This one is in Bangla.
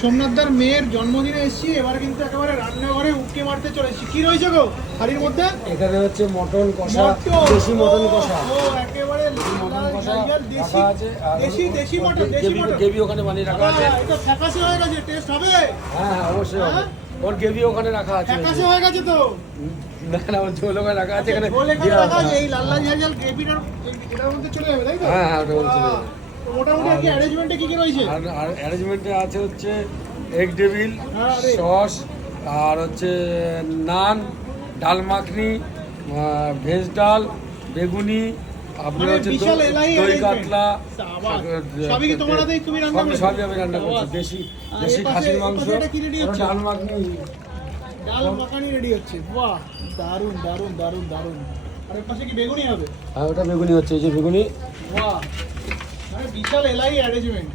সোমনাথদার মেয়ের জন্মদিনে এসেছি, এবার কিন্তু একেবারে রান্নাঘরে উটকে মারতে চলে এসেছি। কি রয়েছে গো হাড়ির মধ্যে? এখানে হচ্ছে মটন কষা, দেশি মটন কষা। ও একেবারে মটন কষা দেশি রাখা আছে, আর দেশি মটন, দেশি মটন। গ্রেভি ওখানে বানিয়ে রাখা আছে। এটা ফ্যাকাশে হয়ে গেছে, টেস্ট হবে? হ্যাঁ হ্যাঁ অবশ্যই হবে। ওর গ্রেভি ওখানে রাখা আছে। ফ্যাকাশে হয়ে গেছে তো? না না, ওর ঝোল ওখানে রাখা আছে। এখানে ঝোল এখানে রাখা আছে, এই লাল লাল ঝাল ঝাল গ্রেভিটার এটার মধ্যে চলে যাবে, তাই তো? হ্যাঁ হ্যাঁ ওটা বলছিল। তো মোটামুটি আর কি অ্যারেঞ্জমেন্টে কি কি রয়েছে? আর অ্যারেঞ্জমেন্টে আছে হচ্ছে এগ ডেভিল, হ্যাঁ, আরে। সস, আর হচ্ছে নান, ডাল মাখনি, ভেজ ডাল, বেগুনি, আপনার মানে হচ্ছে বিশাল এলাহি দই arrangement। কাতলা। সাবাস। সবই কি তোমার হাতেই তুমি রান্না করেছো? সবই আমি রান্না করছি। সাবাস। দেশি আর দেশি এর পাশে- খাসির এর মাংস, পাশে এটা কি ready আর হচ্ছে? ডাল মাখনি। ডাল মাখানি রেডি হচ্ছে। বাহ, দারুন দারুন দারুন দারুন। আর এর পাশে কি বেগুনি হবে? আর ওটা বেগুনি হচ্ছে, এই যে বেগুনি। বাহ, মানে বিশাল এলাহি অ্যারেঞ্জমেন্ট।